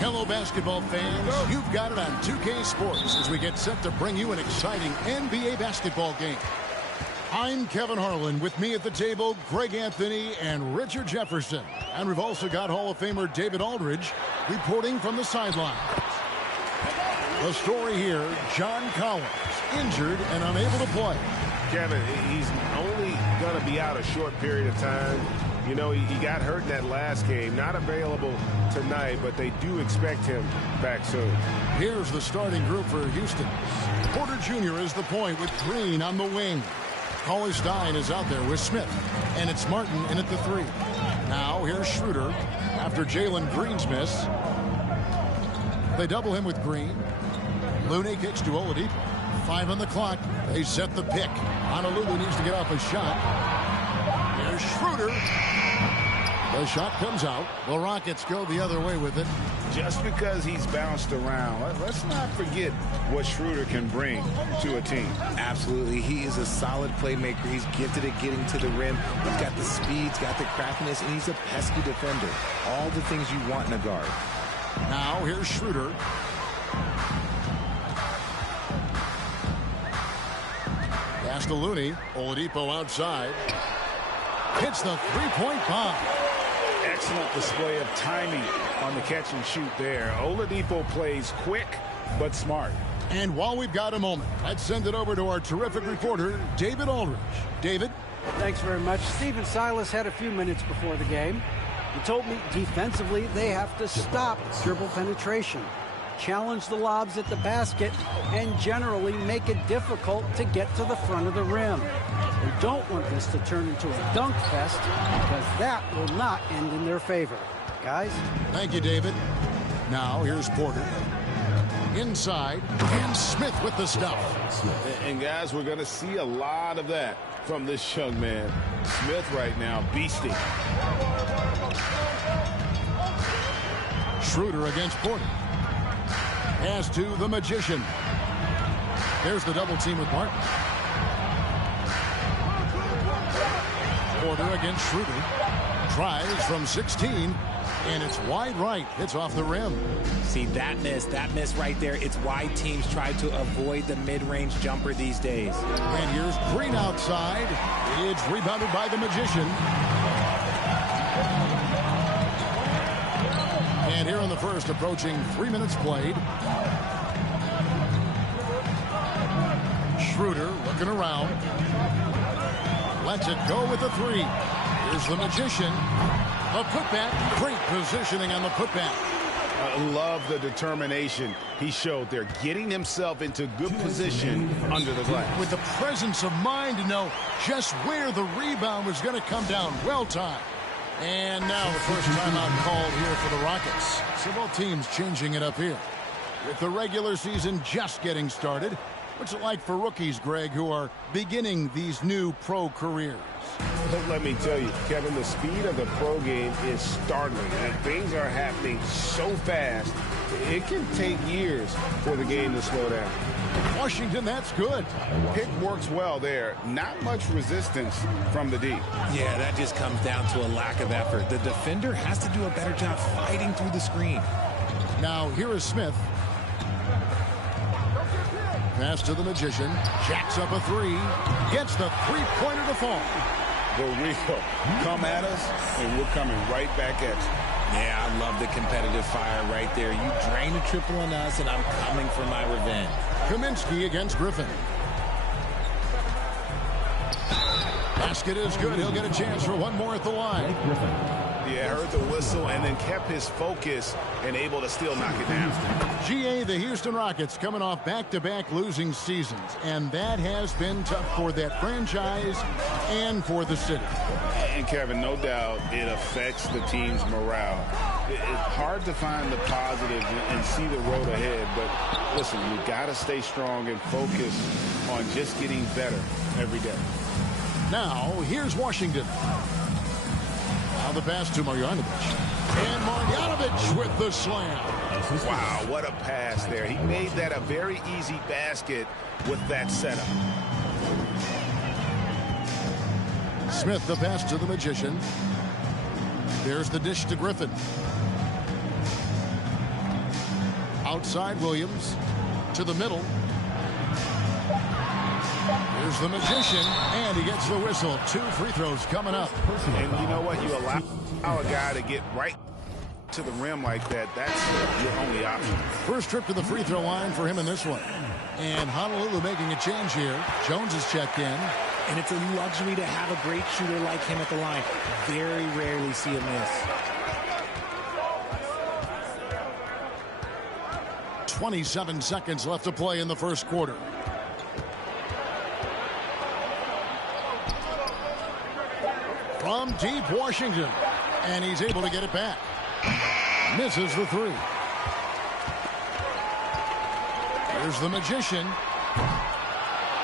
Hello, basketball fans. You've got it on 2K Sports as we get set to bring you an exciting NBA basketball game. I'm Kevin Harlan. With me at the table, Greg Anthony and Richard Jefferson. And we've also got Hall of Famer David Aldridge reporting from the sideline. The story here, John Collins, injured and unable to play. Kevin, he's only going to be out a short period of time. You know, he got hurt in that last game. Not available tonight, but they do expect him back soon. Here's the starting group for Houston. Porter Jr. is the point with Green on the wing. Cauley Stein is out there with Smith. And it's Martin in at the 3. Now here's Schroeder after Jalen Green's miss. They double him with Green. Looney kicks to Oladipo. 5 on the clock. They set the pick. Honolulu needs to get off a shot. Here's Schroeder. The shot comes out. The Rockets go the other way with it. Just because he's bounced around, let's not forget what Schroeder can bring to a team. Absolutely. He is a solid playmaker. He's gifted at getting to the rim. He's got the speed, he's got the craftiness, and he's a pesky defender. All the things you want in a guard. Now here's Schroeder. Pass to Looney. Oladipo outside. Hits the three-point bomb. Excellent display of timing on the catch and shoot there. Oladipo plays quick but smart. And while we've got a moment, let's send it over to our terrific reporter, David Aldridge. David? Thanks very much. Stephen Silas had a few minutes before the game. He told me defensively they have to stop dribble penetration, challenge the lobs at the basket, and generally make it difficult to get to the front of the rim. They don't want this to turn into a dunk fest because that will not end in their favor. Guys? Thank you, David. Now here's Porter. Inside, and Smith with the stuff. And guys, we're going to see a lot of that from this young man. Smith right now, beasting. Schroeder against Porter. Pass to the Magician. There's the double team with Martin. Porter against Schroeder. Tries from 16. And it's wide right. Hits off the rim. See, that miss right there. It's why teams try to avoid the mid-range jumper these days. And here's Green outside. It's rebounded by the Magician. And here in the first, approaching 3 minutes played. Schroeder looking around. Lets it go with the 3. Here's the Magician. A putback. Great positioning on the putback. I love the determination he showed there, getting himself into good position under the glass. With the presence of mind to know just where the rebound was going to come down. Well timed. And now the first timeout called here for the Rockets. So both teams changing it up here. With the regular season just getting started, what's it like for rookies, Greg, who are beginning these new pro careers? Let me tell you, Kevin, the speed of the pro game is startling. And things are happening so fast, it can take years for the game to slow down. Washington, that's good. Pick works well there. Not much resistance from the D. Yeah, that just comes down to a lack of effort. The defender has to do a better job fighting through the screen. Now, here is Smith. Pass to the Magician. Jacks up a 3. Gets the three-pointer to fall. The Rico, come at us, and we're coming right back at you. Yeah, I love the competitive fire right there. You drain a triple on us, and I'm coming for my revenge. Kaminsky against Griffin. Basket is good. He'll get a chance for one more at the line. Yeah, heard the whistle and then kept his focus and able to still knock it down. GA, the Houston Rockets coming off back-to-back losing seasons, and that has been tough for that franchise and for the city. And Kevin, no doubt it affects the team's morale. It's hard to find the positive and see the road ahead, but listen, you got to stay strong and focus on just getting better every day. Now, here's Washington. Now the pass to Marjanovic. And Marjanovic with the slam. Wow, what a pass there. He made that a very easy basket with that setup. Smith the pass to the Magician. There's the dish to Griffin. Outside Williams. To the middle. Here's the magician, and he gets the whistle. 2 free throws coming up. And you know what? You allow a guy to get right to the rim like that. That's your only option. First trip to the free throw line for him in this one. And Honolulu making a change here. Jones is checked in. And it's a luxury to have a great shooter like him at the line. Very rarely see a miss. 27 seconds left to play in the first quarter. From deep Washington. And he's able to get it back. Misses the 3. Here's the magician.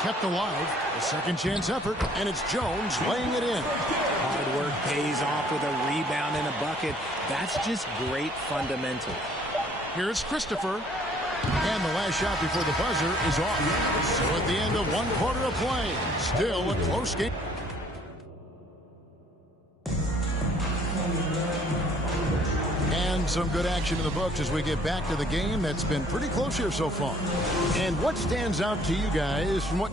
Kept alive. A second chance effort. And it's Jones laying it in. Hard work pays off with a rebound and a bucket. That's just great fundamentals. Here's Christopher. And the last shot before the buzzer is off. So at the end of 1 quarter of play, still a close game. And some good action in the books as we get back to the game that's been pretty close here so far. And what stands out to you guys from what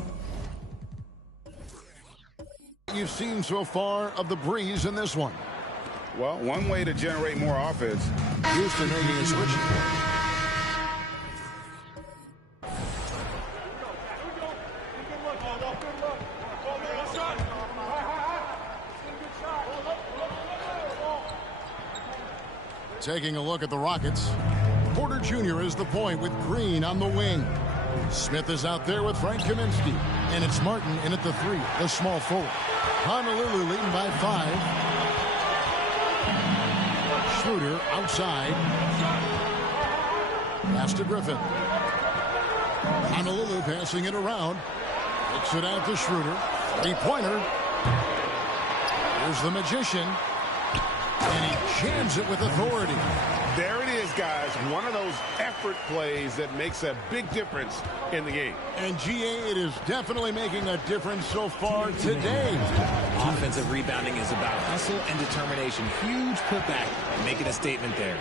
you've seen so far of the Breeze in this one? Well, one way to generate more offense. Houston making a switch. Taking a look at the Rockets. Porter Jr. is the point with Green on the wing. Smith is out there with Frank Kaminsky. And it's Martin in at the 3, the small forward. Honolulu leading by 5. Schroeder outside. Pass to Griffin. Honolulu passing it around. Kicks it out to Schroeder. 3-pointer. Here's the magician. And he jams it with authority. There it is, guys. One of those effort plays that makes a big difference in the game. And GA, it is definitely making a difference so far today. Offensive rebounding is about hustle and determination. Huge putback, making a statement there.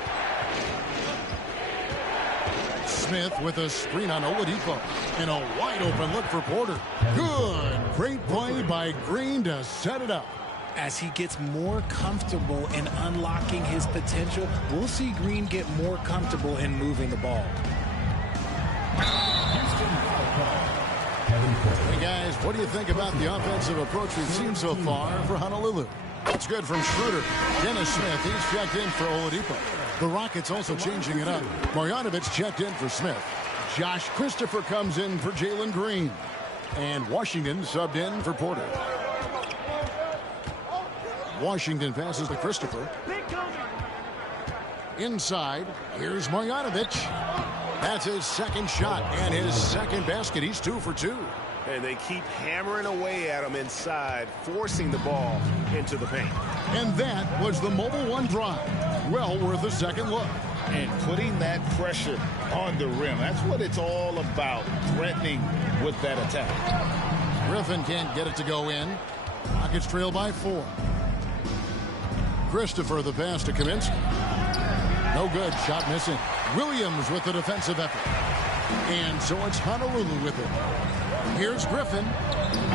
Smith with a screen on Oladipo. And a wide open look for Porter. Good. Great play by Green to set it up. As he gets more comfortable in unlocking his potential, we'll see Green get more comfortable in moving the ball. Hey guys, what do you think about the offensive approach we've seen so far for Honolulu? It's good from Schroeder. Dennis Smith, he's checked in for Oladipo. The Rockets also changing it up. Marjanovic checked in for Smith. Josh Christopher comes in for Jalen Green. And Washington subbed in for Porter. Washington passes to Christopher. Inside, here's Marjanovic. That's his second shot and his second basket. He's 2 for 2. And they keep hammering away at him inside, forcing the ball into the paint. And that was the Mobile One drive. Well worth a second look. And putting that pressure on the rim. That's what it's all about, threatening with that attack. Griffin can't get it to go in. Rockets trail by 4. Christopher the pass to Kaminsky. No good. Shot missing. Williams with the defensive effort. And so it's Honolulu with it. Here's Griffin.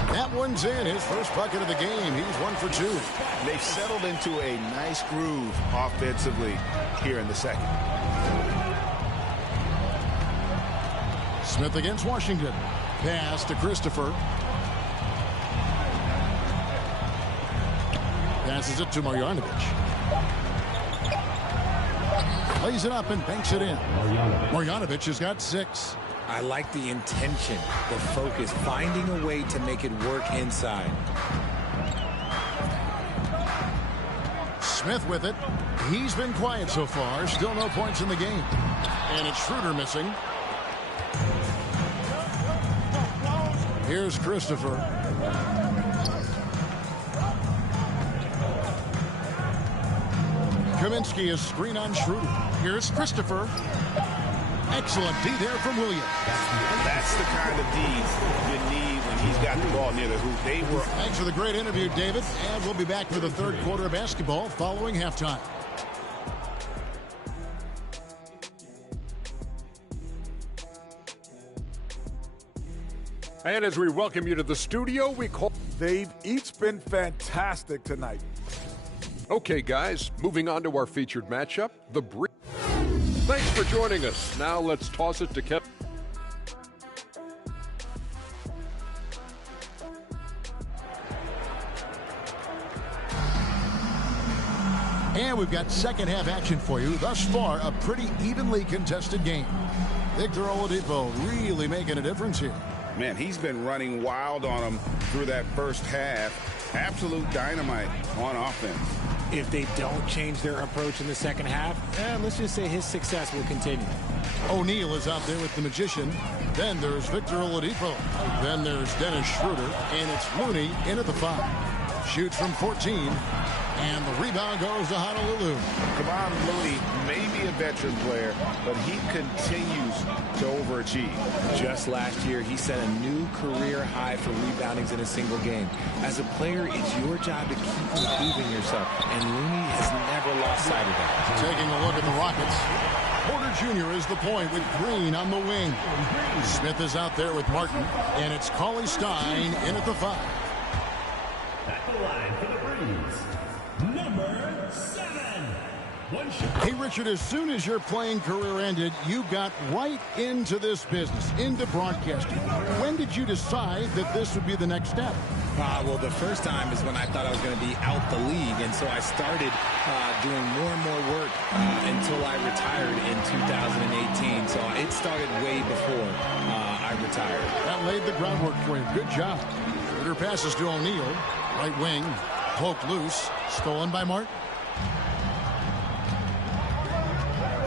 That one's in. His first bucket of the game. He's 1 for 2. They've settled into a nice groove offensively here in the second. Smith against Washington. Pass to Christopher. Passes it to Marjanovic. Plays it up and banks it in. Marjanovic has got 6. I like the intention, the focus, finding a way to make it work inside. Smith with it. He's been quiet so far. Still no points in the game. And it's Schroeder missing. Here's Christopher. Kaminsky is screen on Schroeder. Here's Christopher. Excellent D there from Williams. That's the kind of D you need when he's got the ball near the hoop. Thanks for the great interview, David. And we'll be back for the third quarter of basketball following halftime. And as we welcome you to the studio, we call... They've each been fantastic tonight. Okay, guys, moving on to our featured matchup, the Breeze. Thanks for joining us. Now let's toss it to Kevin. And we've got second half action for you. Thus far, a pretty evenly contested game. Victor Oladipo really making a difference here. Man, he's been running wild on them through that first half. Absolute dynamite on offense. If they don't change their approach in the second half, let's just say his success will continue. O'Neal is out there with the Magician. Then there's Victor Oladipo. Then there's Dennis Schroeder. And it's Looney in at the 5. Shoots from 14. And the rebound goes to Honolulu. Kevon Looney may be a veteran player, but he continues to overachieve. Just last year, he set a new career high for reboundings in a single game. As a player, it's your job to keep improving yourself, and Looney has never lost sight of that. Taking a look at the Rockets. Porter Jr. is the point with Green on the wing. Smith is out there with Martin, and it's Cauley Stein in at the 5. At the line for the Breeze, number 7. Hey, Richard, as soon as your playing career ended, you got right into this business, into broadcasting. When did you decide that this would be the next step? Well, the first time is when I thought I was going to be out the league, and so I started doing more and more work until I retired in 2018. So it started way before I retired. That laid the groundwork for you. Good job. Schroeder passes to O'Neal. Right wing, poked loose, stolen by Martin.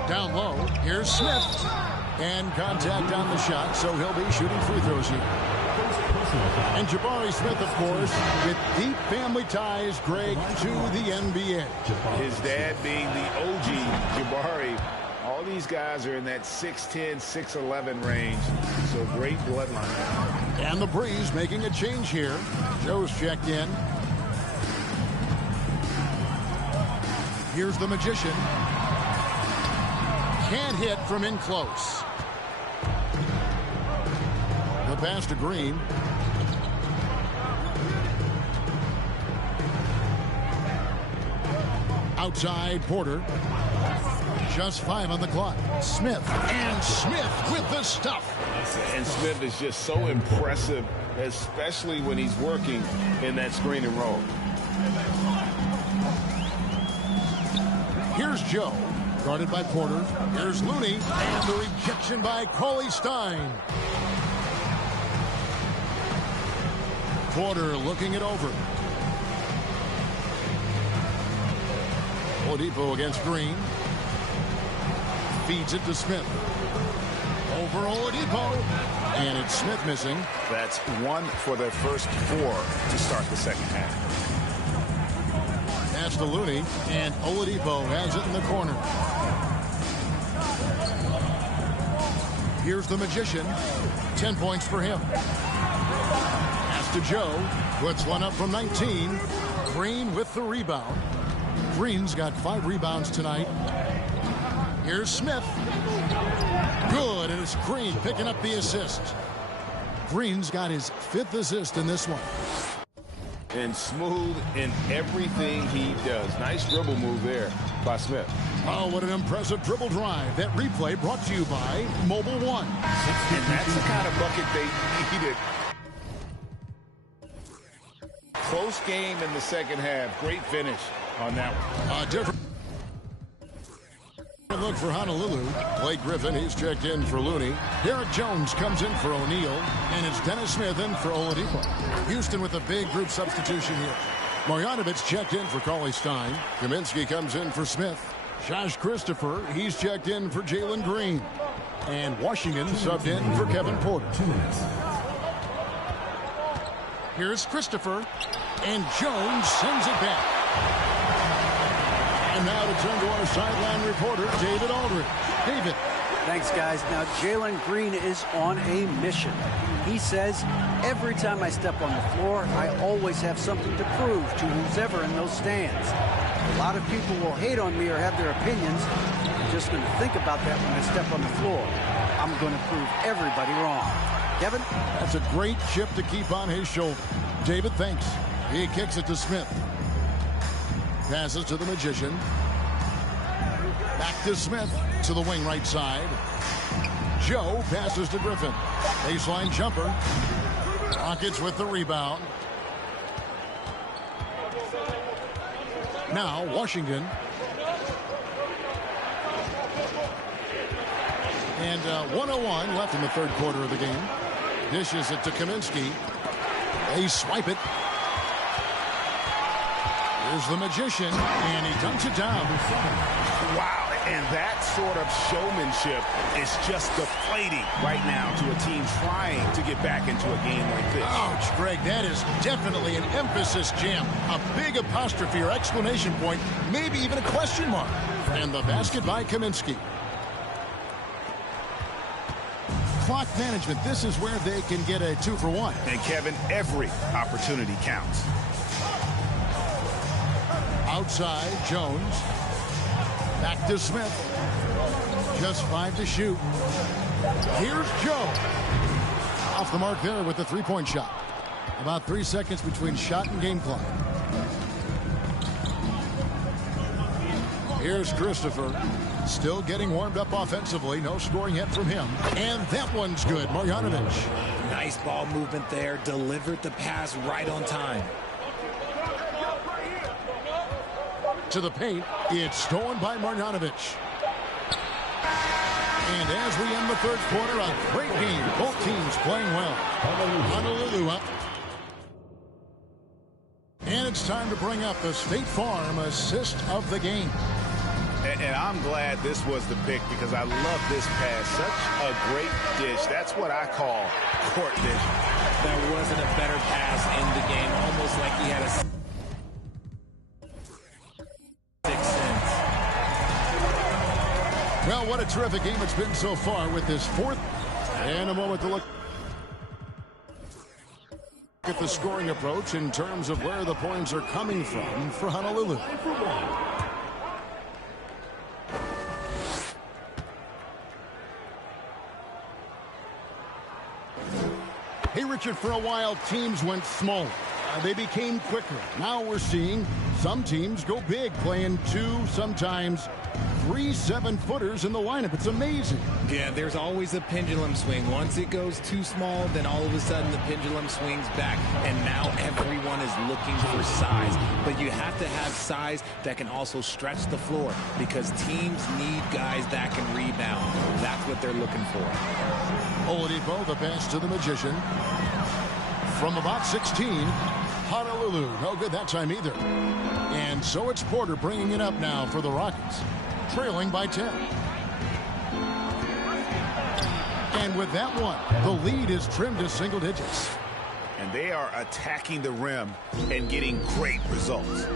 Down low, here's Smith. And contact on the shot, so he'll be shooting free throws here. And Jabari Smith, of course, with deep family ties, Greg, to the NBA. His dad being the OG Jabari. All these guys are in that 6'10", 6'11" range, so great bloodline. And the Breeze making a change here. Joe's checked in. Here's the Magician. Can't hit from in close. The pass to Green. Outside Porter. Just 5 on the clock. Smith. And Smith with the stuff. And Smith is just so impressive, especially when he's working in that screen and roll. Here's Joe. Guarded by Porter. Here's Looney. And the rejection by Cauley Stein. Porter looking it over. Oladipo against Green. Feeds it to Smith. Over Oladipo. And it's Smith missing. That's 1 for their first 4 to start the second half. Pass to Looney. And Oladipo has it in the corner. Here's the Magician. 10 points for him. Pass to Joe. Puts one up from 19. Green with the rebound. Green's got 5 rebounds tonight. Here's Smith. Good, and it's Green picking up the assist. Green's got his 5th assist in this one. And smooth in everything he does. Nice dribble move there by Smith. Oh, what an impressive dribble drive. That replay brought to you by Mobile One. And that's the kind of bucket they needed. Close game in the second half. Great finish on that one. Different look for Honolulu. Blake Griffin, he's checked in for Looney. Derek Jones comes in for O'Neal. And it's Dennis Smith in for Oladipo. Houston with a big group substitution here. Marjanovic checked in for Cauley Stein. Kaminsky comes in for Smith. Josh Christopher, he's checked in for Jalen Green. And Washington subbed in for Kevin Porter. Here's Christopher. And Jones sends it back. And now to turn to our sideline reporter, David Aldridge. David. Thanks, guys. Now, Jalen Green is on a mission. He says, every time I step on the floor, I always have something to prove to who's ever in those stands. A lot of people will hate on me or have their opinions. I'm just going to think about that when I step on the floor. I'm going to prove everybody wrong. Kevin? That's a great chip to keep on his shoulder. David, thanks. He kicks it to Smith. Passes to the Magician. Back to Smith to the wing right side. Joe passes to Griffin. Baseline jumper. Rockets with the rebound. Now Washington. And 1:01 left in the third quarter of the game. Dishes it to Kaminsky. They swipe it. Here's the Magician, and he dunks it down. Wow, and that sort of showmanship is just deflating right now to a team trying to get back into a game like this. Ouch, Greg, that is definitely an emphasis jam. A big apostrophe or exclamation point, maybe even a question mark. And the basket by Kaminsky. Clock management, this is where they can get a 2-for-1. And Kevin, every opportunity counts. Outside, Jones. Back to Smith. Just 5 to shoot. Here's Joe. Off the mark there with the three-point shot. About 3 seconds between shot and game clock. Here's Christopher. Still getting warmed up offensively. No scoring yet from him. And that one's good. Marjanovic. Nice ball movement there. Delivered the pass right on time. To the paint. It's stolen by Marjanovic. And as we end the third quarter, a great game. Both teams playing well. Honolulu up. And it's time to bring up the State Farm assist of the game. And I'm glad this was the pick because I love this pass. Such a great dish. That's what I call court vision. There wasn't a better pass in the game. Almost like he had a 6 cents. Well, what a terrific game it's been so far with this fourth. And a moment to look at the scoring approach in terms of where the points are coming from for Honolulu. Hey, Richard, for a while, teams went smaller. They became quicker. Now we're seeing some teams go big, playing 2, sometimes 3 7-footers in the lineup. It's amazing. Yeah, there's always a pendulum swing. Once it goes too small, then all of a sudden the pendulum swings back, and now everyone is looking for size. But you have to have size that can also stretch the floor because teams need guys that can rebound. That's what they're looking for. Oladipo, the pass to the Magician. From about 16, Honolulu, no good that time either. And so it's Porter bringing it up now for the Rockets, trailing by 10. And with that one, the lead is trimmed to single digits. And they are attacking the rim and getting great results.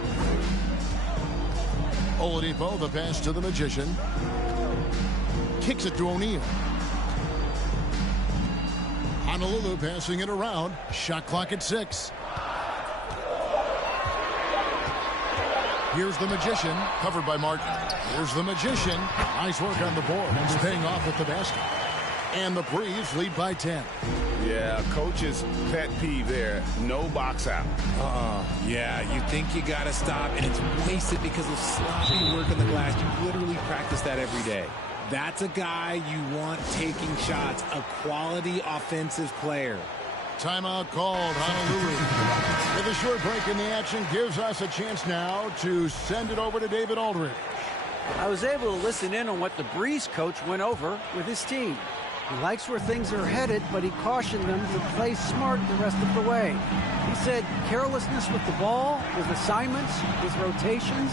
Oladipo, the pass to the Magician. Kicks it to O'Neal. Honolulu passing it around. Shot clock at 6. Here's the Magician, covered by Martin. Here's the Magician. Nice work on the board. It's paying off with the basket. And the Breeze lead by 10. Yeah, coach's pet peeve there. No box out. Yeah, you think you got to stop, and it's wasted because of sloppy work on the glass. You literally practice that every day. That's a guy you want taking shots, a quality offensive player. Timeout called, Honolulu. With a short break in the action, gives us a chance now to send it over to David Aldridge. I was able to listen in on what the Breeze coach went over with his team. He likes where things are headed, but he cautioned them to play smart the rest of the way. He said carelessness with the ball, with assignments, with rotations,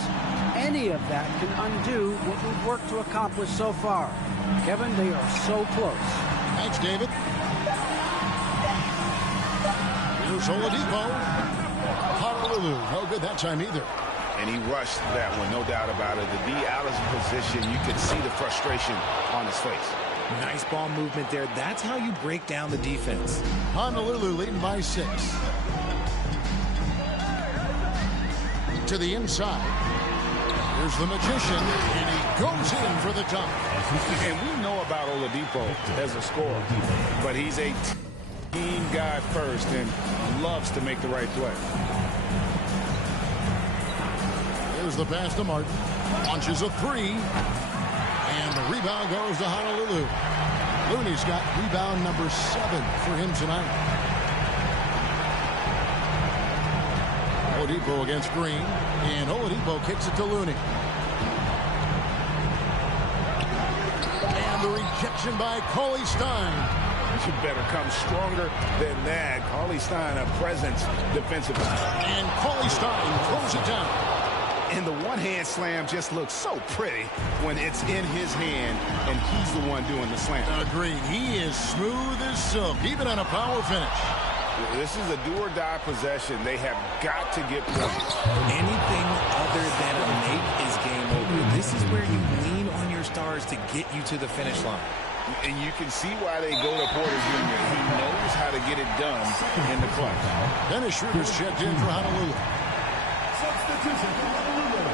any of that can undo what we've worked to accomplish so far. Kevin, they are so close. Thanks, David. Here's Oladipo. Honolulu, no good that time either. And he rushed that one, no doubt about it. To be out of position, you could see the frustration on his face. Nice ball movement there. That's how you break down the defense. Honolulu leading by 6. To the inside. Here's the Magician, and he goes in for the dunk. And we know about Oladipo as a scorer, but he's a Team guy first and loves to make the right play. Here's the pass to Martin. Launches a three. And the rebound goes to Honolulu. Looney's got rebound number 7 for him tonight. Oladipo against Green. And Oladipo kicks it to Looney. And the rejection by Cauley-Stein. You better come stronger than that. Cauley-Stein, a presence defensively. And Cauley-Stein throws it down. And the one-hand slam just looks so pretty when it's in his hand and he's the one doing the slam. Agreed. He is smooth as silk, even on a power finish. This is a do-or-die possession. They have got to get points. Anything other than a make is game over. This is where you lean on your stars to get you to the finish line. And you can see why they go to Porter Jr. He knows how to get it done in the clutch. Dennis Schroeder's checked in for Honolulu. Substitution for Honolulu.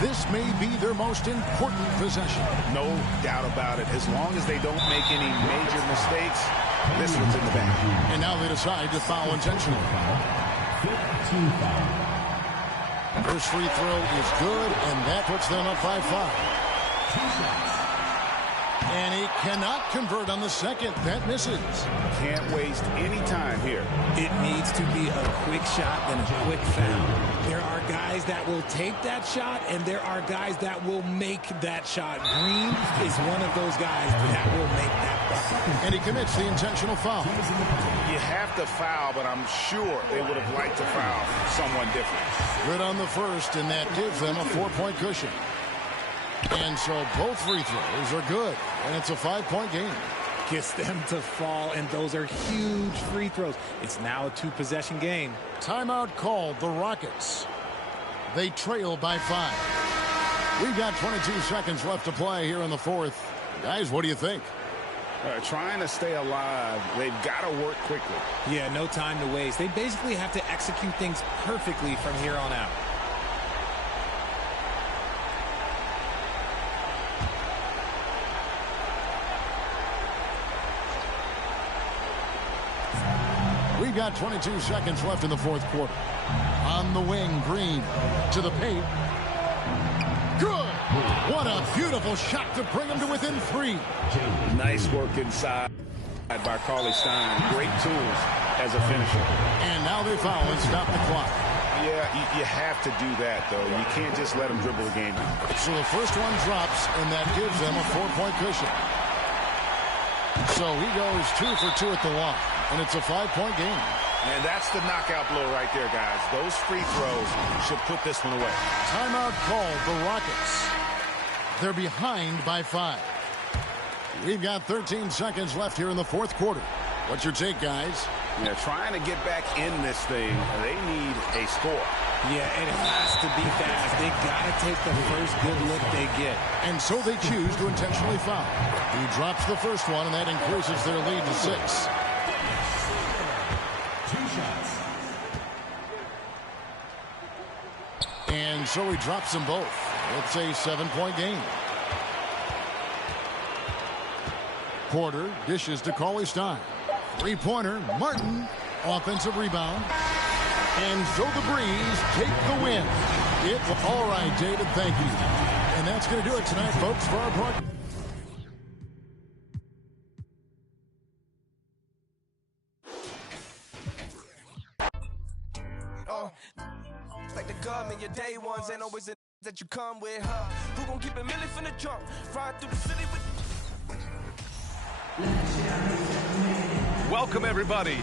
This may be their most important possession. No doubt about it. As long as they don't make any major mistakes, this one's in the bag. And now they decide to foul intentionally. 15 foul. First free throw is good, and that puts them up by 5. And he cannot convert on the second. That misses. Can't waste any time here. It needs to be a quick shot and a quick foul. There are guys that will take that shot, and there are guys that will make that shot. Green is one of those guys that will make that bucket. And he commits the intentional foul. You have to foul, but I'm sure they would have liked to foul someone different. Good on the first, and that gives them a 4-point cushion. And so both free throws are good, and it's a 5-point game. Gets them to fall, and those are huge free throws. It's now a 2-possession game. Timeout called, the Rockets. They trail by 5. We've got 22 seconds left to play here in the fourth. Guys, what do you think? Trying to stay alive, they've got to work quickly. Yeah, no time to waste. They basically have to execute things perfectly from here on out. We've got 22 seconds left in the fourth quarter. On the wing, Green to the paint. Good! What a beautiful shot to bring him to within 3. Nice work inside by Cauley-Stein. Great tools as a finisher. And now they foul and stop the clock. Yeah, you have to do that, though. You can't just let them dribble the game out. So the first one drops, and that gives them a 4-point cushion. So he goes 2 for 2 at the line. And it's a 5-point game. And that's the knockout blow right there, guys. Those free throws should put this one away. Timeout called, the Rockets. They're behind by 5. We've got 13 seconds left here in the fourth quarter. What's your take, guys? Yeah, trying to get back in this thing, they need a score. Yeah, it has to be fast. They got to take the first good look they get. And so they choose to intentionally foul. He drops the first one, and that increases their lead to 6. And so he drops them both. It's a 7-point game. Porter dishes to Cauley-Stein. 3-pointer, Martin, offensive rebound. And so the Breeze take the win. All right, David, thank you. And that's going to do it tonight, folks, for our broadcast. Like the government, your day ones ain't always the that you come with. Who gon' keep it milli from the trunk? Ride through the city with. Welcome, everybody,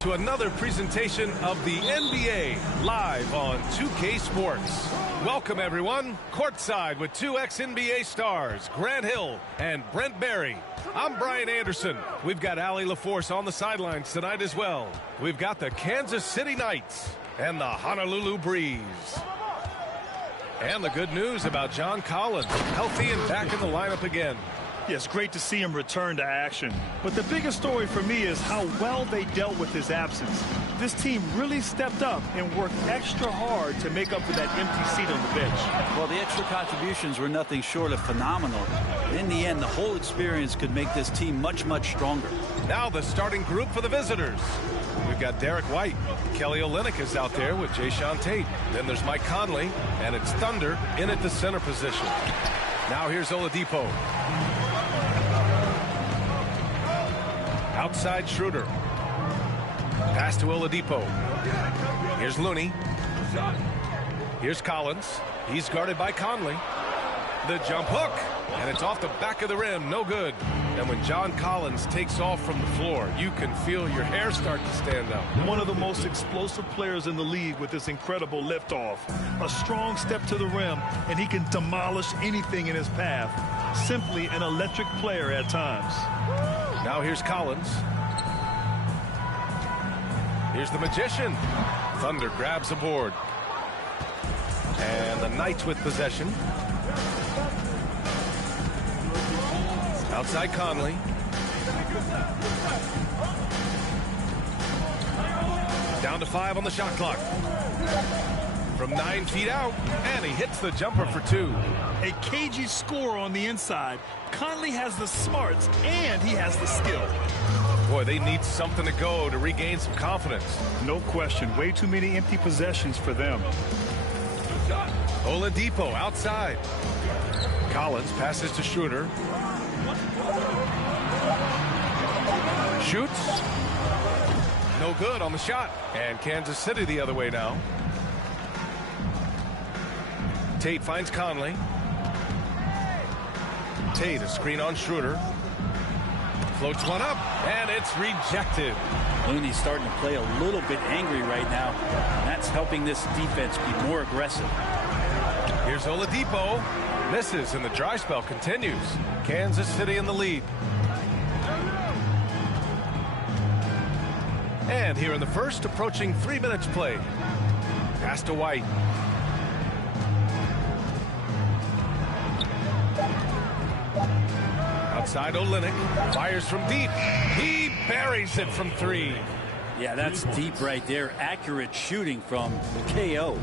to another presentation of the NBA live on 2K Sports. Welcome, everyone, courtside with 2 ex-NBA stars, Grant Hill and Brent Barry. I'm Brian Anderson. We've got Allie LaForce on the sidelines tonight as well. We've got the Kansas City Knights and the Honolulu Breeze. And the good news about John Collins, healthy and back in the lineup again. Yeah, it's great to see him return to action. But the biggest story for me is how well they dealt with his absence. This team really stepped up and worked extra hard to make up for that empty seat on the bench. Well, the extra contributions were nothing short of phenomenal. In the end, the whole experience could make this team much, much stronger. Now the starting group for the visitors. We've got Derek White. Kelly Olynyk is out there with Jae'Sean Tate. Then there's Mike Conley, and it's Thunder in at the center position. Now here's Oladipo. Outside Schroeder. Pass to Oladipo. Here's Looney. Here's Collins. He's guarded by Conley. The jump hook. And it's off the back of the rim. No good. And when John Collins takes off from the floor, you can feel your hair start to stand up. One of the most explosive players in the league with this incredible liftoff. A strong step to the rim, and he can demolish anything in his path. Simply an electric player at times. Now here's Collins. Here's the Magician. Thunder grabs a board. And the Knights with possession. Outside Conley. Down to 5 on the shot clock. From 9 feet out, and he hits the jumper for 2. A cagey score on the inside. Conley has the smarts, and he has the skill. Boy, they need something to go to regain some confidence. No question. Way too many empty possessions for them. Oladipo outside. Collins passes to Schroeder. Shoots. No good on the shot. And Kansas City the other way now. Tate finds Conley. Tate, a screen on Schroeder. Floats one up, and it's rejected. Looney's starting to play a little bit angry right now, and that's helping this defense be more aggressive. Here's Oladipo. Misses, and the dry spell continues. Kansas City in the lead. And here in the first, approaching 3 minutes played. Pass to White. Outside Olynyk. Fires from deep. He buries it from 3. Yeah, that's deep right there. Accurate shooting from KO.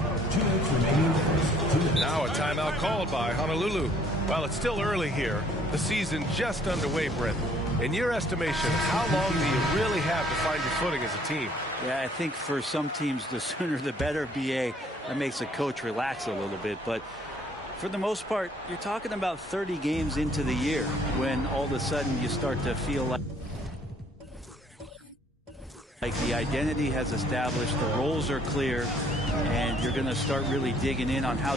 Now a timeout called by Honolulu. Well, it's still early here. The season just underway, Brent. In your estimation, how long do you really have to find your footing as a team? Yeah, I think for some teams, the sooner the better, BA. That makes a coach relax a little bit. But for the most part, you're talking about 30 games into the year when all of a sudden you start to feel like the identity has established, the roles are clear, and you're going to start really digging in on how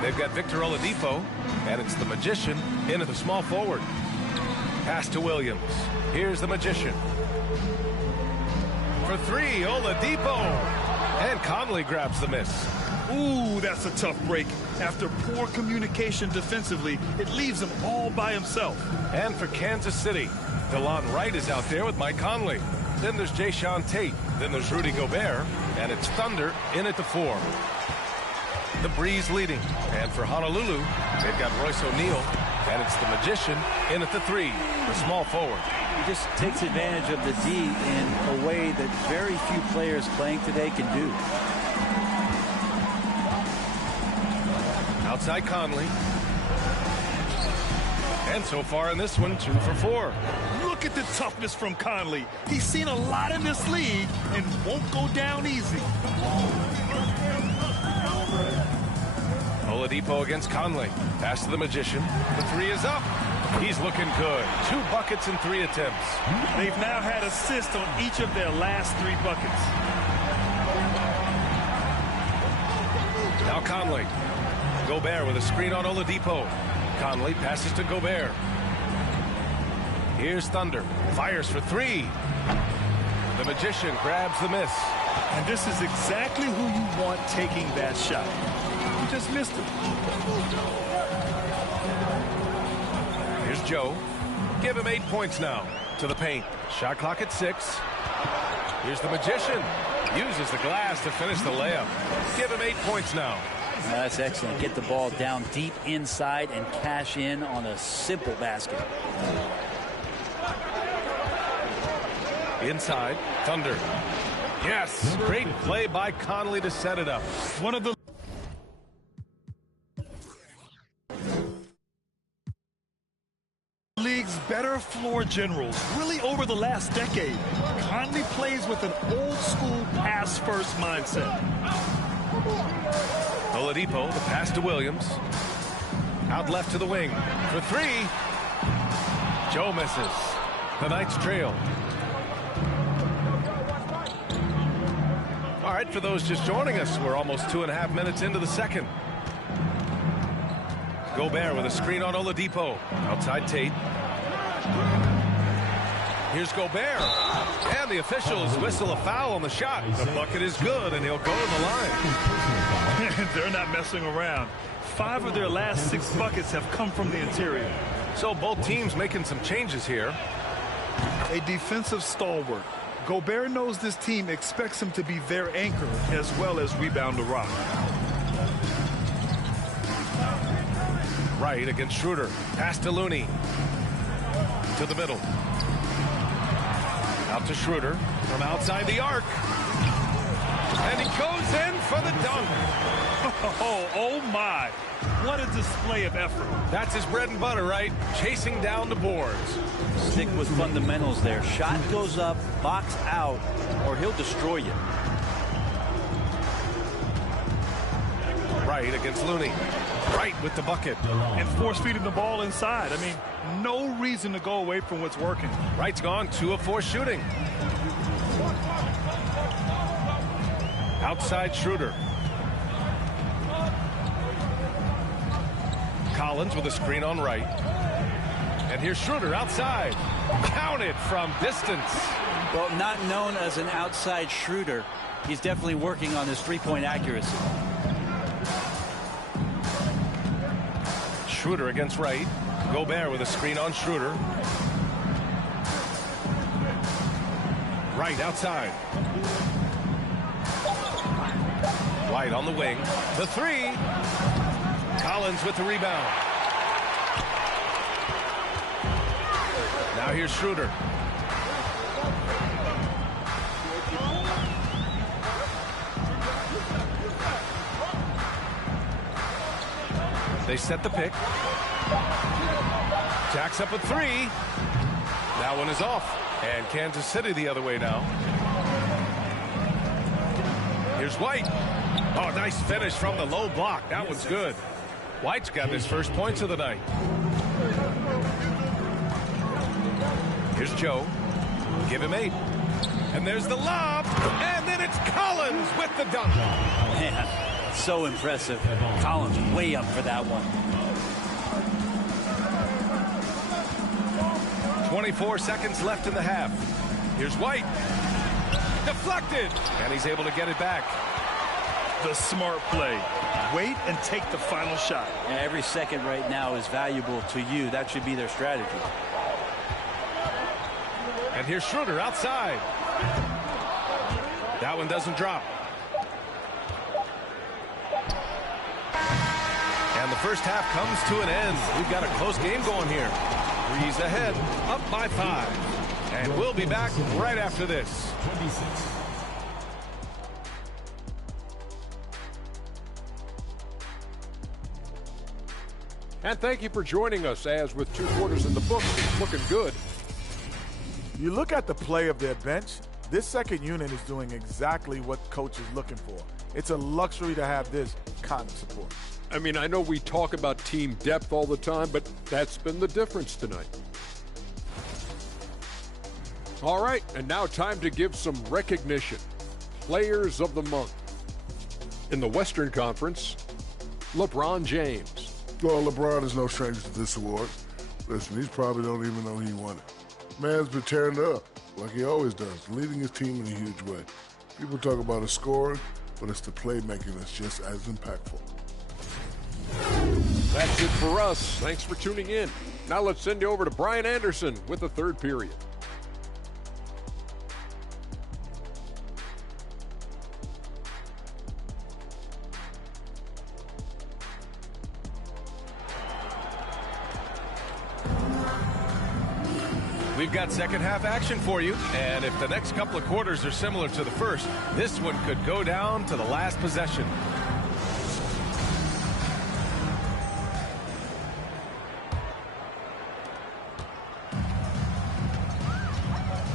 they've got Victor Oladipo, and it's the Magician into the small forward. Pass to Williams. Here's the Magician. For 3, Oladipo. And Conley grabs the miss. Ooh, that's a tough break. After poor communication defensively, it leaves him all by himself. And for Kansas City, DeLon Wright is out there with Mike Conley. Then there's Jae'Sean Tate. Then there's Rudy Gobert. And it's Thunder in at the 4. The Breeze leading. And for Honolulu, they've got Royce O'Neal. And it's the Magician in at the 3, the small forward. He just takes advantage of the D in a way that very few players playing today can do. Outside Conley. And so far in this one, 2 for 4. Look at the toughness from Conley. He's seen a lot in this league and won't go down easy. Oladipo against Conley. Pass to the Magician. The 3 is up. He's looking good. 2 buckets in 3 attempts. They've now had assists on each of their last 3 buckets. Now Conley. Gobert with a screen on Oladipo. Conley passes to Gobert. Here's Thunder. Fires for 3. The Magician grabs the miss. And this is exactly who you want taking that shot. He just missed it. Here's Joe. Give him 8 points now. To the paint. Shot clock at 6. Here's the magician. Uses the glass to finish the layup. Give him 8 points now. That's excellent. Get the ball down deep inside and cash in on a simple basket. Inside, Thunder. Yes, great play by Conley to set it up. One of the league's better floor generals, really over the last decade. Conley plays with an old-school pass-first mindset. Oladipo, the pass to Williams. Out left to the wing. For three. Joe misses. The Knights trail. All right, for those just joining us, we're almost 2.5 minutes into the second. Gobert with a screen on Oladipo. Outside Tate. Here's Gobert. And the officials whistle a foul on the shot. The bucket is good, and he'll go to the line. They're not messing around. 5 of their last 6 buckets have come from the interior. So both teams making some changes here. A defensive stalwart. Gobert knows this team expects him to be their anchor as well as rebound the rock. Right against Schroeder. Pass to Looney. To the middle. Out to Schroeder from outside the arc. And he goes in for the dunk. Oh my. What a display of effort. That's his bread and butter, right? Chasing down the boards. Stick with fundamentals there. Shot goes up, box out, or he'll destroy you. Right against Looney. Right with the bucket. And force feeding the ball inside. I mean, no reason to go away from what's working. Right's gone, 2 of 4 shooting. Outside Schroeder. Collins with a screen on right. And here's Schroeder outside. Counted from distance. Well, not known as an outside shooter. He's definitely working on his three-point accuracy. Schroeder against right. Gobert with a screen on Schroeder. Right outside. White on the wing. The three. Collins with the rebound. Now here's Schroeder. They set the pick. Jacks up a three. That one is off. And Kansas City the other way now. Here's White. Oh, nice finish from the low block. That one's good. White's got his first points of the night. Here's Joe. Give him 8. And there's the lob. And then it's Collins with the dunk. Man, so impressive. Collins way up for that one. 24 seconds left in the half. Here's White. Deflected. And he's able to get it back. The smart play. Wait and take the final shot. Yeah, every second right now is valuable to you. That should be their strategy. And here's Schroeder outside. That one doesn't drop. And the first half comes to an end. We've got a close game going here. Breeze ahead, up by 5. And we'll be back right after this. 26. And thank you for joining us, as with 2 quarters in the book, it's looking good. You look at the play of their bench, this second unit is doing exactly what coach is looking for. It's a luxury to have this kind of support. I mean, I know we talk about team depth all the time, but that's been the difference tonight. All right, and now time to give some recognition. Players of the month. In the Western Conference, LeBron James. Well, LeBron is no stranger to this award. Listen, he probably don't even know he won it. Man's been tearing it up, like he always does, leading his team in a huge way. People talk about his scoring, but it's the playmaking that's just as impactful. That's it for us. Thanks for tuning in. Now let's send you over to Brian Anderson with the third period. We've got second half action for you, and if the next couple of quarters are similar to the first, this one could go down to the last possession.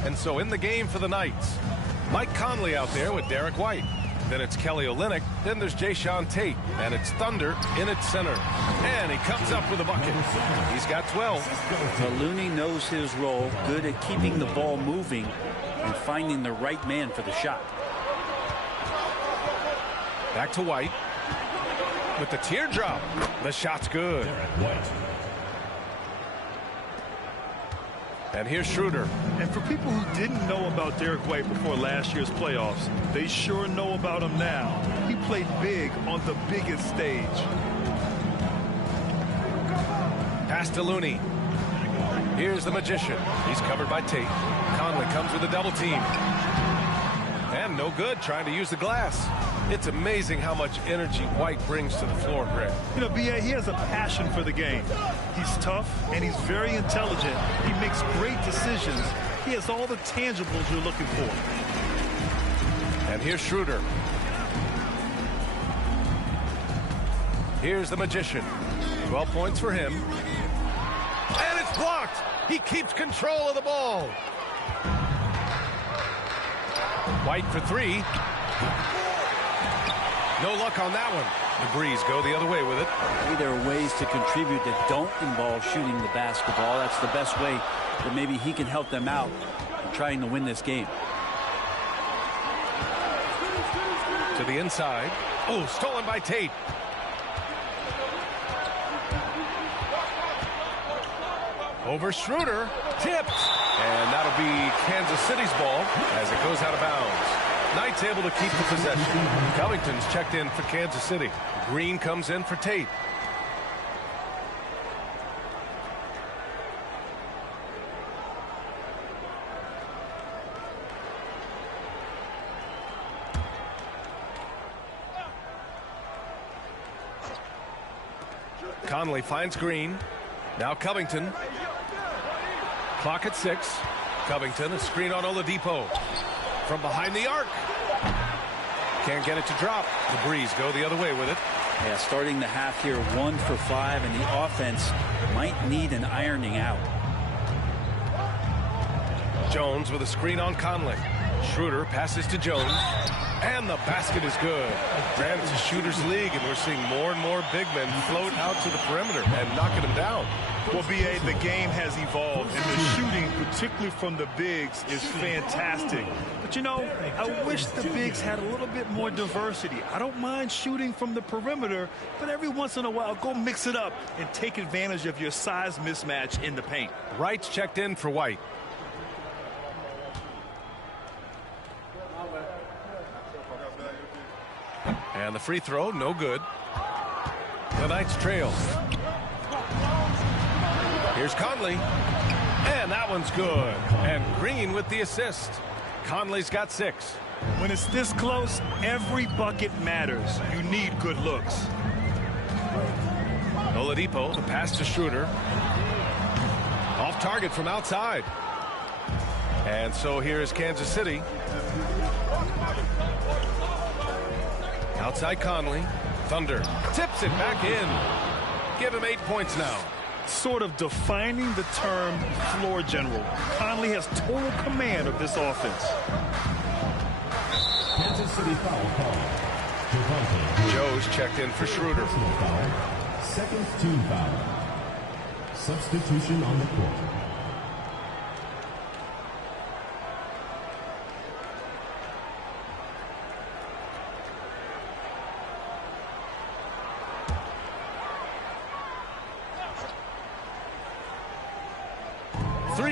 And so in the game for the Knights, Mike Conley out there with Derek White. Then it's Kelly Olynyk. Then there's Jae'Sean Tate. And it's Thunder in its center. And he comes up with a bucket. He's got 12. Well, Looney knows his role. Good at keeping the ball moving and finding the right man for the shot. Back to White. With the teardrop. The shot's good. And here's Schroeder. And for people who didn't know about Derek White before last year's playoffs, they sure know about him now. He played big on the biggest stage. Pass to Looney. Here's the Magician. He's covered by Tate. Conley comes with a double team. And no good, trying to use the glass. It's amazing how much energy White brings to the floor, Greg. You know, B.A., he has a passion for the game. He's tough, and he's very intelligent. He makes great decisions. He has all the tangibles you're looking for. And here's Schroeder. Here's the Magician. 12 points for him. And it's blocked. He keeps control of the ball. White for three. No luck on that one. The Breeze go the other way with it. Maybe there are ways to contribute that don't involve shooting the basketball. That's the best way that maybe he can help them out in trying to win this game. To the inside. Oh, stolen by Tate. Over Schroeder. Tipped. And that'll be Kansas City's ball as it goes out of bounds. Knights able to keep the possession. Covington's checked in for Kansas City. Green comes in for Tate. Conley finds Green. Now Covington. Clock at 6. Covington, a screen on Oladipo. From behind the arc. Can't get it to drop. The Breeze go the other way with it. Yeah, starting the half here 1 for 5, and the offense might need an ironing out. Jones with a screen on Conley. Schroeder passes to Jones. And the basket is good. Grant, it's a shooter's league, and we're seeing more and more big men float out to the perimeter and knocking them down. Well, B.A., the game has evolved, and the shooting, particularly from the bigs, is fantastic. But, you know, I wish the bigs had a little bit more diversity. I don't mind shooting from the perimeter, but every once in a while, go mix it up and take advantage of your size mismatch in the paint. Wright's checked in for White. And the free throw, no good. The Knights trail. Here's Conley. And that one's good. And Green with the assist. Conley's got 6. When it's this close, every bucket matters. You need good looks. Oladipo, the pass to Schroeder. Off target from outside. And so here is Kansas City. Outside Conley. Thunder tips it back in. Give him 8 points now. Sort of defining the term floor general. Conley has total command of this offense. Kansas City foul call. Joe's checked in for Schroeder. Second team foul. Substitution on the court.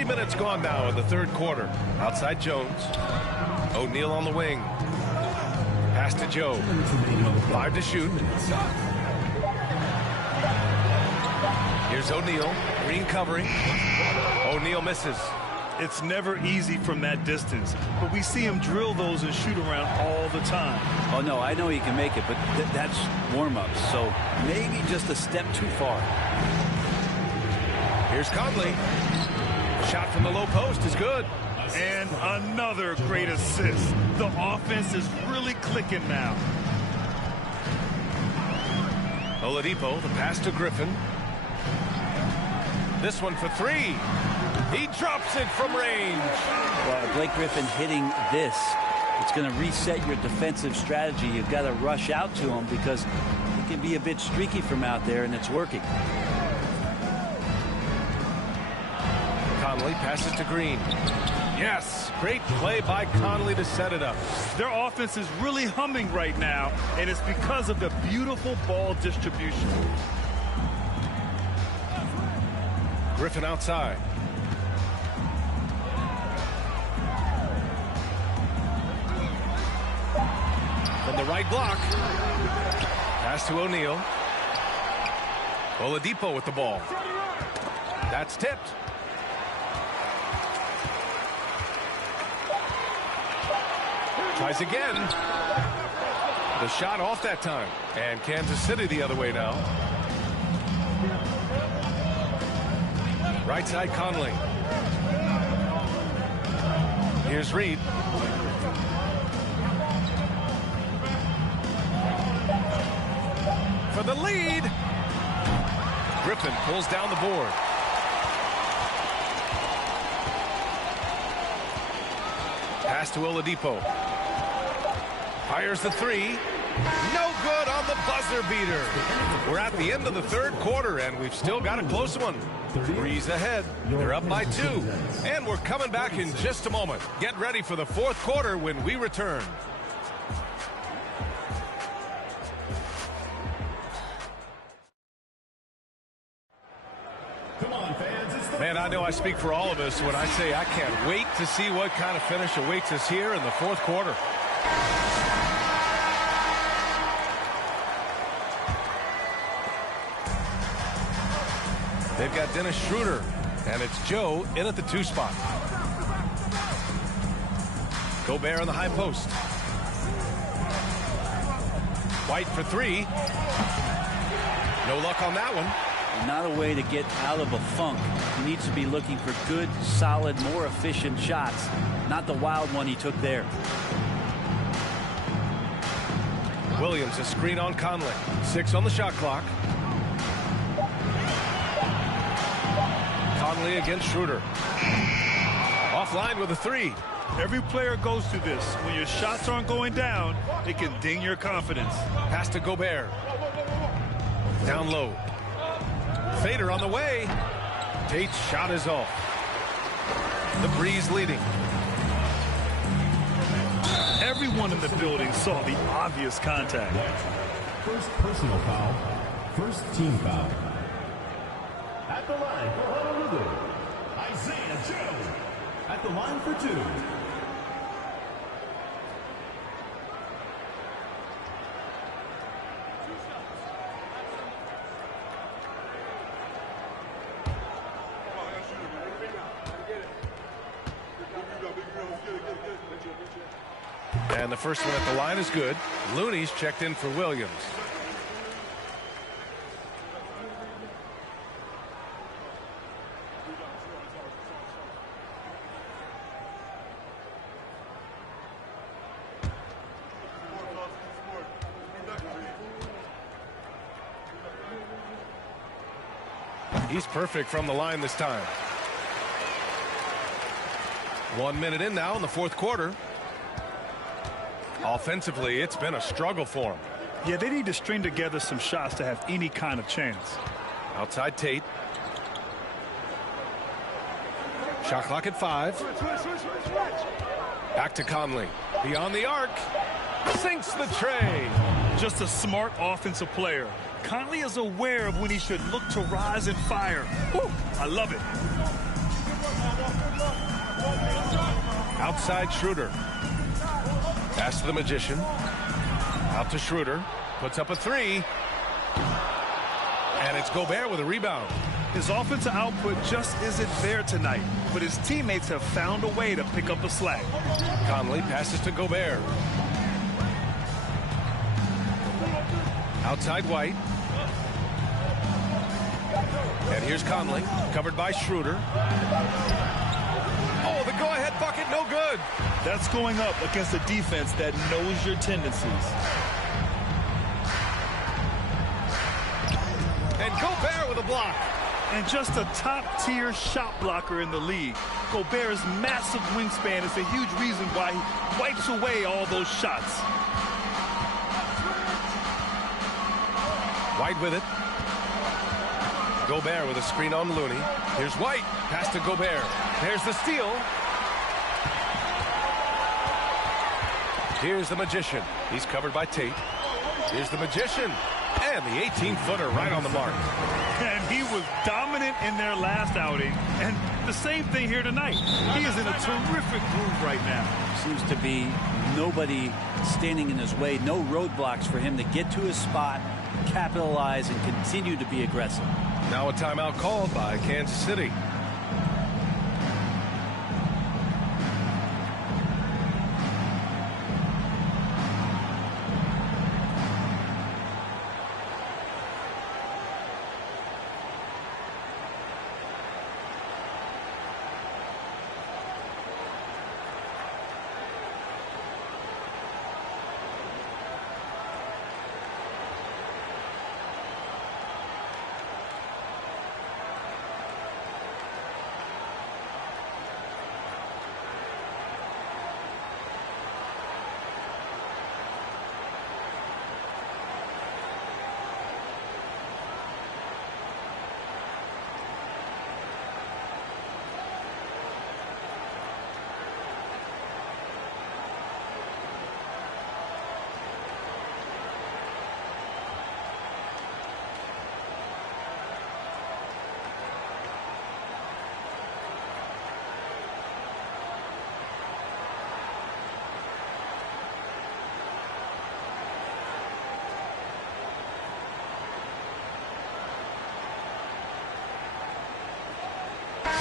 Minutes gone now in the third quarter. Outside Jones. O'Neal on the wing. Pass to Joe. 5 to shoot. Here's O'Neal. Green covering. O'Neal misses. It's never easy from that distance, but we see him drill those and shoot around all the time. Oh, no, I know he can make it, but that's warm-ups, so maybe just a step too far. Here's Conley. shot from the low post is good. And another great assist. The offense is really clicking now. Oladipo, the pass to Griffin. This one for three. He drops it from range. Well, Blake Griffin hitting this, it's going to reset your defensive strategy. You've got to rush out to him because he can be a bit streaky from out there, and it's working. Conley passes to Green. Yes, great play by Conley to set it up. Their offense is really humming right now, and it's because of the beautiful ball distribution. Griffin outside. From the right block. Pass to O'Neal. Oladipo with the ball. That's tipped. Tries again. The shot off that time. And Kansas City the other way now. Right side Conley. Here's Reed. For the lead. Griffin pulls down the board. Pass to Oladipo. Fires the three. No good on the buzzer beater. We're at the end of the third quarter, and we've still got a close one. Breeze ahead. They're up by 2. And we're coming back in just a moment. Get ready for the fourth quarter when we return. Man, I know I speak for all of us when I say I can't wait to see what kind of finish awaits us here in the fourth quarter. They've got Dennis Schroeder, and it's Joe in at the 2 spot. Gobert on the high post. White for 3. No luck on that one. Not a way to get out of a funk. He needs to be looking for good, solid, more efficient shots, not the wild one he took there. Williams, a screen on Conley. 6 on the shot clock. Conley against Schroeder. Offline with a 3. Every player goes through this. When your shots aren't going down, it can ding your confidence. Pass to Gobert. Down low. Fader on the way. Tate's shot is off. The Breeze leading. Everyone in the building saw the obvious contact. First personal foul. First team foul. At the line for Honolulu, Isaiah Joe. At the line for 2. And the first one at the line is good. Looney's checked in for Williams. He's perfect from the line this time. 1 minute in now in the fourth quarter. Offensively, it's been a struggle for him. Yeah, they need to string together some shots to have any kind of chance. Outside Tate. Shot clock at 5. Back to Conley. Beyond the arc. Sinks the tray. Just a smart offensive player. Conley is aware of when he should look to rise and fire. Woo, I love it. Outside Schroeder. Pass to the Magician. Out to Schroeder. Puts up a 3. And it's Gobert with a rebound. His offensive output just isn't there tonight, but his teammates have found a way to pick up the slack. Conley passes to Gobert. Outside White. And here's Conley, covered by Schroeder. Oh, the go-ahead bucket, no good. That's going up against a defense that knows your tendencies. And Gobert with a block. And just a top-tier shot blocker in the league. Gobert's massive wingspan is a huge reason why he wipes away all those shots. White with it. Gobert with a screen on Looney. Here's White. Pass to Gobert. There's the steal. Here's the Magician. He's covered by Tate. Here's the Magician. And the 18-footer right on the mark. And he was dominant in their last outing. And the same thing here tonight. He is in a terrific groove right now. Seems to be nobody standing in his way. No roadblocks for him to get to his spot, capitalize, and continue to be aggressive. Now a timeout called by Kansas City.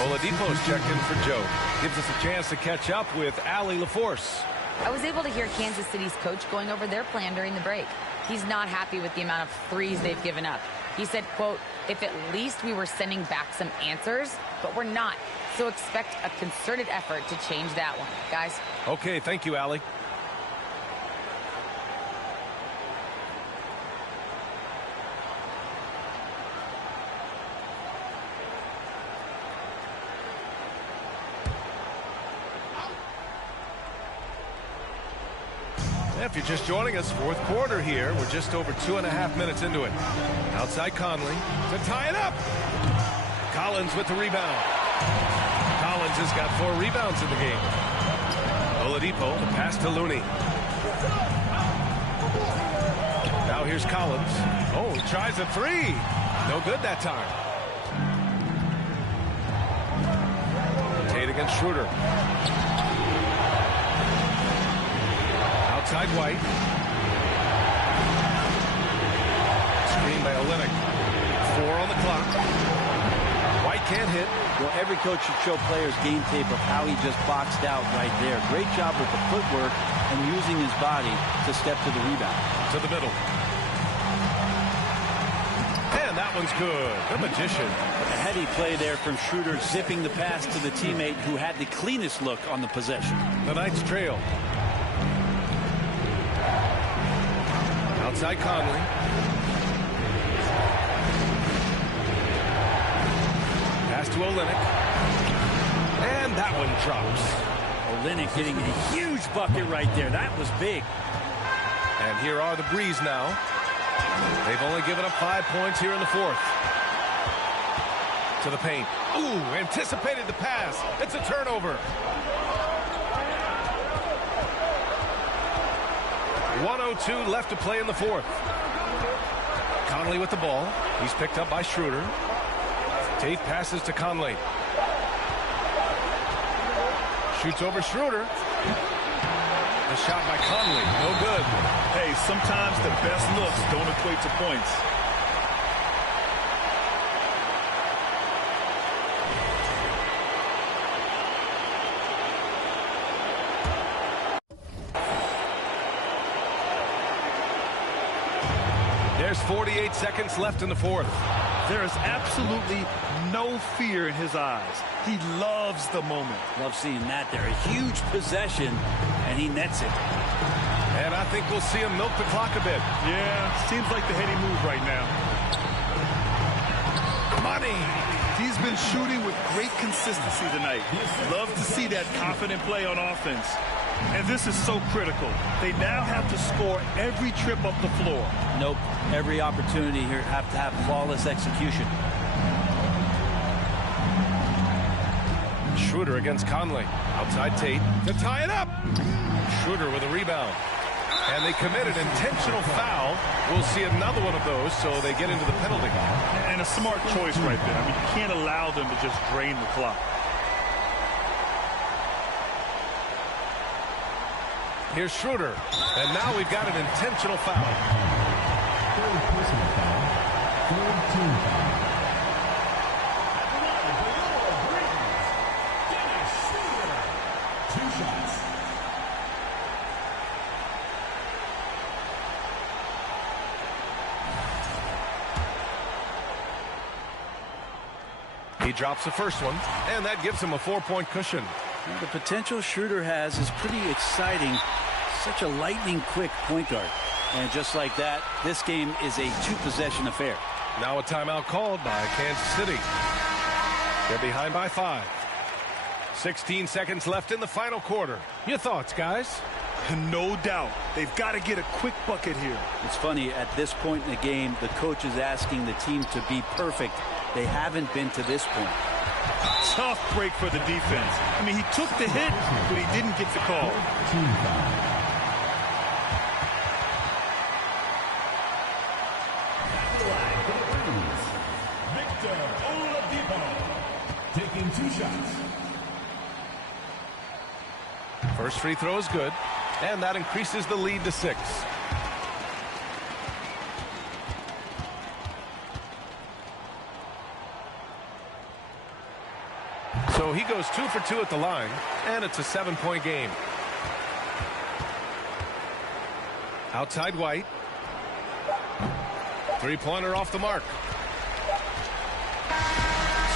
Oladipo's checked in for Joe. Gives us a chance to catch up with Allie LaForce. I was able to hear Kansas City's coach going over their plan during the break. He's not happy with the amount of threes they've given up. He said, quote, if at least we were sending back some answers, but we're not. So expect a concerted effort to change that one, guys. Okay, thank you, Allie. If you're just joining us, fourth quarter here. We're just over 2.5 minutes into it. Outside Conley to tie it up. Collins with the rebound. Collins has got 4 rebounds in the game. Oladipo, the pass to Looney. Now here's Collins. Oh, he tries a 3. No good that time. Tate against Schroeder. Outside White. Screen by Olynyk. 4 on the clock. White can't hit. Well, every coach should show players game tape of how he just boxed out right there. Great job with the footwork and using his body to step to the rebound. To the middle. And that one's good. The Magician. A heady play there from Schroeder, zipping the pass to the teammate who had the cleanest look on the possession. The Knights trail. Outside Conley. Pass to Olynyk. And that one drops. Olynyk getting a huge bucket right there. That was big. And here are the Breeze now. They've only given up 5 points here in the fourth. To the paint. Ooh, anticipated the pass. It's a turnover. 1:02 left to play in the fourth. Conley with the ball. He's picked up by Schroeder. Tate passes to Conley. Shoots over Schroeder. The shot by Conley. No good. Hey, sometimes the best looks don't equate to points. There's 48 seconds left in the fourth. There is absolutely no fear in his eyes. He loves the moment. Love seeing that there. A huge possession, and he nets it. And I think we'll see him milk the clock a bit. Yeah, seems like the heady move right now. Money! He's been shooting with great consistency tonight. Love to see that confident play on offense. And this is so critical. They now have to score every trip up the floor. Nope. Every opportunity here have to have flawless execution. Schroeder against Conley. Outside Tate to tie it up. Schroeder with a rebound. And they commit an intentional foul. We'll see another one of those, so they get into the penalty. And a smart choice right there. I mean, you can't allow them to just drain the clock. Here's Schroeder. And now we've got an intentional foul. Third personal foul. Third team foul. Dennis Schroeder. 2 shots. He drops the first one, and that gives him a 4-point cushion. The potential Schroeder has is pretty exciting. Such a lightning-quick point guard. And just like that, this game is a 2-possession affair. Now a timeout called by Kansas City. They're behind by 5. 16 seconds left in the final quarter. Your thoughts, guys? No doubt. They've got to get a quick bucket here. It's funny, at this point in the game, the coach is asking the team to be perfect. They haven't been to this point. Tough break for the defense. I mean, he took the hit, but he didn't get the call. Team foul. Victor Oladipo taking 2 shots. First free throw is good, and that increases the lead to 6. So he goes 2 for 2 at the line, and it's a 7-point game. Outside White. 3-pointer off the mark.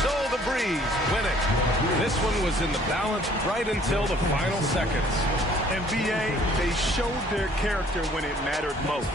So the Breeze win it. This one was in the balance right until the final seconds. NBA, they showed their character when it mattered most.